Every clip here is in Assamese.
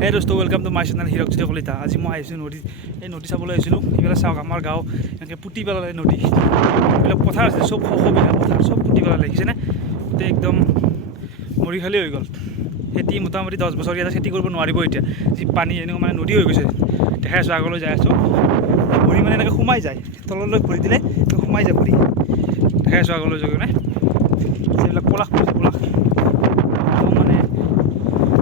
Hey dosto, welcome to my channel Hirokjyoti Kolita. আজি মই আহিছোঁ নদী এই নদী চাবলৈ আহিছিলোঁ। এইফালে চাওক আমাৰ গাঁও এনেকৈ পুতি পেলালে নদী। এইবিলাক পথাৰ আছে চব বিঘা পথাৰ চব পুতি পেলালে দেখিছেনে? গোটেই একদম মৰি খালী হৈ গ'ল। খেতি মোটামুটি 10 বছৰ ইয়াতে খেতি কৰিব নোৱাৰিব এতিয়া। যি পানী এনেকুৱা মানে নদী হৈ গৈছে। দেখাই আছোঁ আগলৈ যাই আছোঁ। ভৰি মানে এনেকৈ সোমাই যায়। তললৈ ভৰি দিলে সোমাই যায় ভৰি। দেখাই আছোঁ আগলৈ যোগনে এইবিলাক পলাশ মানে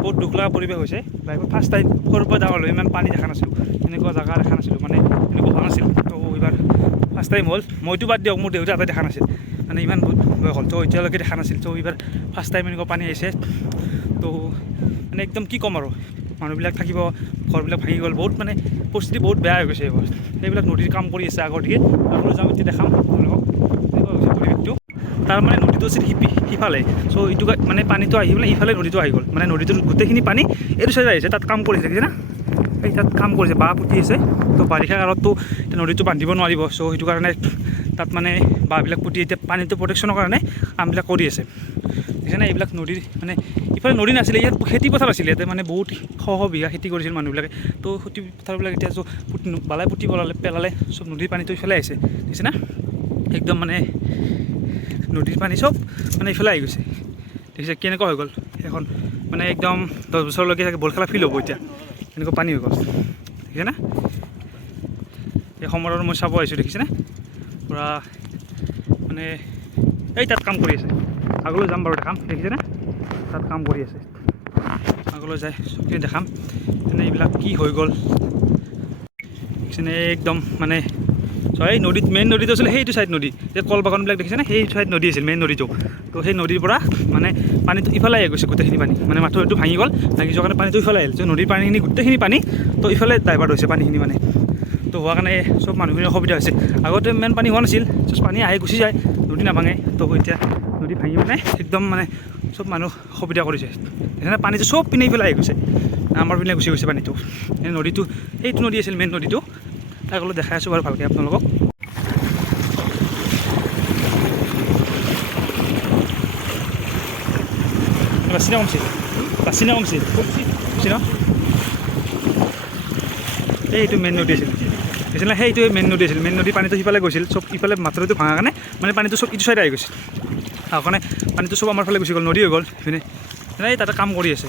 বহুত দুখ লগা পৰিৱেশ হৈছে। বাইকত ফাৰ্ষ্ট টাইম সৰুৰ পৰা ডাঙৰলৈ ইমান পানী দেখা নাছিলোঁ, এনেকুৱা জেগা দেখা নাছিলোঁ, মানে এনেকুৱা হোৱা নাছিল। তো এইবাৰ ফাৰ্ষ্ট টাইম হ'ল। মইতো বাদ দিয়ক, মোৰ দেউতা এটা দেখা নাছিল, মানে ইমান বহুত বয়স হ'ল, তো এতিয়ালৈকে দেখা নাছিল। তো এইবাৰ ফাৰ্ষ্ট টাইম এনেকুৱা পানী আহিছে। তো মানে একদম কি ক'ম আৰু, মানুহবিলাক থাকিব, ঘৰবিলাক ভাঙি গ'ল, বহুত মানে পৰিস্থিতি বহুত বেয়া হৈ গৈছে এইবাৰ। সেইবিলাক নদীৰ কাম কৰি আছে আগৰ দিকে, আগলৈ যাম এতিয়া দেখাম আপোনালোকক এনেকুৱা হৈছে পৰিৱেশটো। তাৰ মানে নদীটো আছিল সিফালে, চ' এইটো মানে পানীটো আহি পেলাই ইফালে নদীটো আহি গ'ল, মানে নদীটোৰ গোটেইখিনি পানী এইটো চাইড আহিছে। তাত কাম কৰিছে দেখিছে না, এই তাত কাম কৰিছে, বাঁহ পুতি আছে। তো বাৰিষা কালততো নদীটো বান্ধিব নোৱাৰিব, চ' সেইটো কাৰণে তাত মানে বাঁহবিলাক পুতি এতিয়া পানীটো প্ৰটেকশ্যনৰ কাৰণে কামবিলাক কৰি আছে দেখিছেনে। এইবিলাক নদীৰ মানে ইফালে নদী নাছিলে, ইয়াত খেতি পথাৰ আছিলে, ইয়াতে মানে বহুত শ বিঘা খেতি কৰিছিল মানুহবিলাকে। তো খেতি পথাৰবিলাক এতিয়া বালাই পুতি পেলালে, চব নদীৰ পানীটো ইফালে আহিছে দেখিছে না। একদম মানে নদীৰ পানী চব মানে ইফালে আহি গৈছে দেখিছে কেনেকুৱা হৈ গ'ল এখন, মানে একদম 10 বছৰলৈকে বল খেলা ফিল হ'ব এতিয়া, এনেকুৱা পানী হৈ গ'ল দেখিছে না। এই সময়ত মই চাব আহিছোঁ দেখিছেনে, পূৰা মানে এই তাত কাম কৰি আছে। আগলৈ যাম বাৰু দেখাম দেখিছেনে, তাত কাম কৰি আছে। আগলৈ যায় চবখিনি দেখাম তেনে এইবিলাক কি হৈ গ'ল দেখিছেনে। একদম মানে এই নদীত মেইন নদীটো আছিলে সেইটো চাইড নদী, যে কল বাগানবিলাক দেখিছেনে, সেই চাইড নদী আছিল মেইন নদীটো। তো সেই নদীৰ পৰা মানে পানীটো ইফালে আহি গৈছে, গোটেইখিনি পানী মানে মাথাউৰিটো ভাঙি গ'ল, ভাঙি যোৱাৰ কাৰণে পানীটো ইফালে আহিল। তো নদীৰ পানীখিনি গোটেইখিনি পানী তো ইফালে ডাইভাৰ্ট হৈছে পানীখিনি মানে। তো হোৱাৰ কাৰণে চব মানুহখিনিৰ অসুবিধা হৈছে। আগতে ইমান পানী হোৱা নাছিল, জাষ্ট পানী আহি গুচি যায়, নদী নাভাঙে। তো এতিয়া নদী ভাঙি মানে একদম মানে চব মানুহ অসুবিধা কৰিছে সেইকাৰণে পানীটো চব পিনে ইফালে আহি গৈছে, আমাৰ পিনে গুচি গৈছে পানীটো। এই নদীটো সেইটো নদী আছিল মেইন নদীটো, তাক অলপ দেখাই আছোঁ বাৰু ভালকৈ আপোনালোকক। চিনা কমছিল চিনা এইটো মেইন নদী আছিল দেখিছিলে, সেইটোৱে মেইন নদী আছিল। মেইন নদী পানীটো সিফালে গৈছিল, চব ইফালে মাথাউৰিটো ভাঙাৰ কাৰণে মানে পানীটো চব ইটো চাইডে আহি গৈছিল। তাৰ কাৰণে পানীটো চব আমাৰ ফালে গুচি গ'ল, নদী হৈ গ'ল সেইপিনে। এই তাতে কাম কৰি আছে,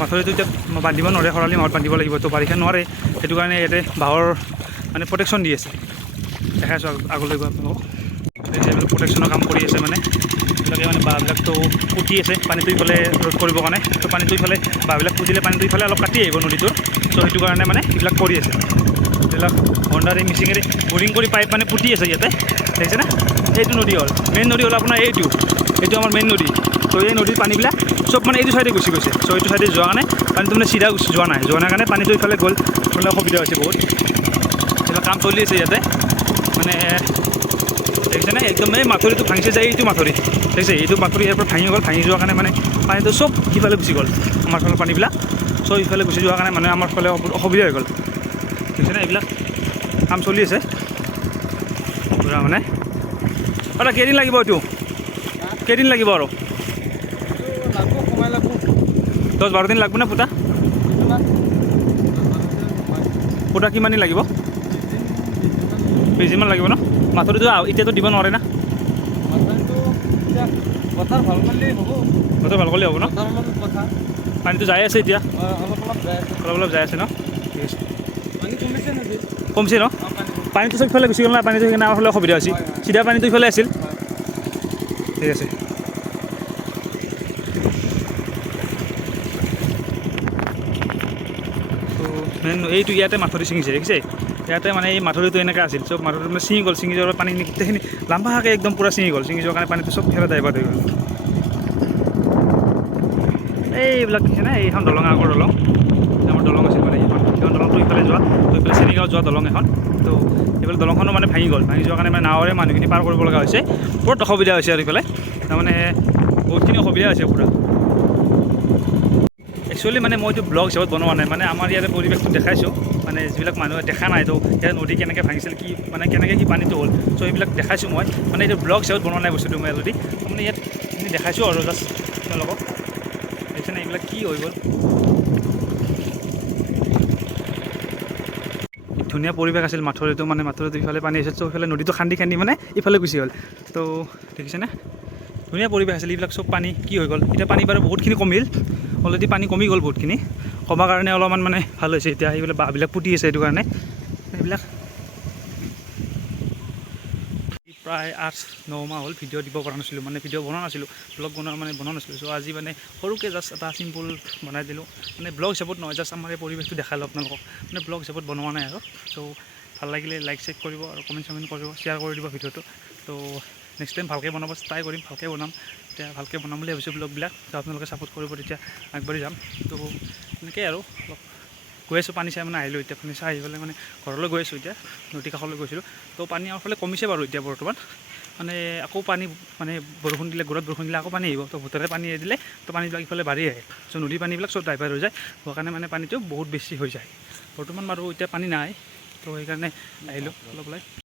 মাথাউৰিটো এতিয়া বান্ধিব নোৱাৰে, খৰালি মাহত বান্ধিব লাগিব। তো বাৰিষা নোৱাৰে, সেইটো কাৰণে ইয়াতে বাঁহৰ মানে প্ৰটেকশ্যন দি আছে। দেখাই আছোঁ আগলৈ গৈ আপোনালোকক। এইবিলাক প্ৰটেকশ্যনৰ কাম কৰি আছে, মানে এইবিলাকে মানে বাঁহবিলাকতো পুতি আছে পানীটো ইফালে ৰোধ কৰিবৰ কাৰণে। তো পানীটো ইফালে বাঁহবিলাক পুতিলে পানীটো ইফালে অলপ কাটি আহিব নদীটোৰ, চ' সেইটো কাৰণে মানে এইবিলাক কৰি আছে। এইবিলাক হণ্ডাৰে মিচিঙেৰে বৰিং কৰি পাইপ মানে পুতি আছে ইয়াতে দেখিছে না। এইটো নদী হ'ল মেইন নদী, হ'ল আপোনাৰ এইটো আমাৰ মেইন নদী। তো এই নদীৰ পানীবিলাক চব মানে এইটো চাইডে গুচি গৈছে, চ' এইটো চাইডে যোৱা কাৰণে পানীটো মানে চিধা যোৱা নাই কাৰণে পানীটো ইফালে গ'ল, মানে অসুবিধা হৈছে বহুত। এইবিলাক কাম চলি আছে ইয়াতে, মানে দেখিছেনে একদম এই মাথাউৰিটো ভাঙিছে যে, এইটো মাথাউৰি দেখিছে, এইটো মাথাউৰি ইয়াৰ পৰা ভাঙি গ'ল, ভাঙি যোৱাৰ কাৰণে মানে পানীটো চব সিফালে গুচি গ'ল, আমাৰ ফালৰ পানীবিলাক চব ইফালে গুচি যোৱাৰ কাৰণে মানে আমাৰ ফালে অসুবিধা হৈ গ'ল দেখিছেনে। এইবিলাক কাম চলি আছে পূৰা মানে। আৰু কেইদিন লাগিব এইটো, কেইদিন লাগিব আৰু 10-12 দিন লাগিব না পুতা কিমান দিন লাগিব? 20 দিনমান লাগিব ন। মাথাউৰিটো এতিয়াতো দিব নোৱাৰে না, বতৰ ভাল কৰিলে হ'ব ন। পানীটো যাই আছে এতিয়া, অলপ যাই আছে ন, ঠিক আছে। কমছে ন, পানীটো চব ইফালে গুচি গ'ল না, পানীটো সেইকাৰণে আমাৰ ফালে অসুবিধা হৈছে। চিধা পানীটো ইফালে আছিল, ঠিক আছে। মেইন এইটো ইয়াতে মাথাউৰি ছিঙিছে দেখিছে, ইয়াতে মানে এই মাথাউৰিটো এনেকৈ আছিল, চব মাথাউৰিটো মানে ছিঙি গ'ল, ছিঙি যোৱাৰ পানীখিনি গোটেইখিনি লাম্বাকৈ একদম পূৰা ছিঙি গ'ল, ছিঙি যোৱাৰ কাৰণে পানীটো চব ফেলে ডাইভাৰ্ট হৈ গ'ল। এইবিলাক দেখিছেনে, এইখন দলং আগৰ দলং, আমাৰ দলং আছিল মানে সেইখন দলংটো ইফালে যোৱা, তো ইফালে চেনিগাঁও যোৱা দলং এখন। তো এইফালে দলংখনো মানে ভাঙি গ'ল, ভাঙি যোৱাৰ কাৰণে মানে নাৱৰে মানুহখিনি পাৰ কৰিব লগা হৈছে, বহুত অসুবিধা হৈছে। আৰু ইফালে তাৰমানে বহুতখিনি অসুবিধা হৈছে পূৰা। একচুৱেলি মানে মইতো ব্লগ হিচাপত বনোৱা নাই, মানে আমাৰ ইয়াতে পৰিৱেশটো দেখাইছোঁ, মানে যিবিলাক মানুহে দেখা নাই, তো ইয়াত নদী কেনেকৈ ভাঙিছিল, কি মানে কেনেকৈ কি পানীটো হ'ল, চ' এইবিলাক দেখাইছোঁ মই, মানে এইটো ব্লগ হিচাপত বনোৱা নাই বস্তুটো মই অলৰেডি, মানে ইয়াত দেখাইছোঁ আৰু জাষ্ট আপোনালোকক দেখিছেনে এইবিলাক কি হৈ গ'ল। ধুনীয়া পৰিৱেশ আছিল মাথৰিটো মানে মাথৰিটো ইফালে পানী আছিল চব ইফালে নদীটো খান্দি খান্দি মানে ইফালে গুচি গ'ল তো দেখিছেনে ধুনীয়া পৰিৱেশ আছিল এইবিলাক চব পানী কি হৈ গ'ল এতিয়া পানী বাৰু বহুতখিনি কমিল অলৰেডি পানী কমি গ'ল বহুতখিনি কমাৰ কাৰণে অলপমান মানে ভাল হৈছে এতিয়া এইবিলাক বাঁহবিলাক পুতি আছে সেইটো কাৰণে এইবিলাক প্ৰায় 8-9 মাহ হ'ল ভিডিঅ' দিব পৰা নাছিলোঁ মানে ভিডিঅ' বনোৱা নাছিলোঁ ব্লগ বনোৱা নাছিলোঁ চ' আজি মানে সৰুকৈ জাষ্ট এটা চিম্পুল বনাই দিলোঁ মানে ব্লগ হিচাপত নহয় জাষ্ট আমাৰ এই পৰিৱেশটো দেখালোঁ আপোনালোকক মানে ব্লগ হিচাপত বনোৱা নাই আৰু চ' ভাল লাগিলে লাইক চেক কৰিব আৰু কমেণ্ট চমেণ্ট কৰিব শ্বেয়াৰ কৰি দিব ভিডিঅ'টো তো নেক্সট টাইম ভালকৈ বনাব ট্ৰাই কৰিম ভালকৈ বনাম এতিয়া ভালকৈ বনাম বুলি ভাবিছোঁ ব্লগবিলাক তো আপোনালোকে ছাপোৰ্ট কৰিব তেতিয়া আগবাঢ়ি যাম তো এনেকৈ আৰু অলপ গৈ আছোঁ পানী চাই মানে আহিলোঁ এতিয়া পানী চাই আহি পেলাই মানে ঘৰলৈ গৈ আছোঁ এতিয়া নদী কাষলৈ গৈছিলোঁ তো পানী আমাৰ ফালে কমিছে বাৰু এতিয়া বৰ্তমান মানে আকৌ পানী মানে বৰষুণ দিলে ঘৰত বৰষুণ দিলে আকৌ পানী আহিব তো ভোটেৰে পানী এৰি দিলে তো পানীবিলাক ইফালে বাঢ়ি আহে চ' নদীৰ পানীবিলাক চব ডাইভাৰ্ট হৈ যায় হোৱাৰ কাৰণে মানে পানীটো বহুত বেছি হৈ যায় বৰ্তমান বাৰু এতিয়া পানী নাই তো সেইকাৰণে আহিলোঁ অলপ ওলাই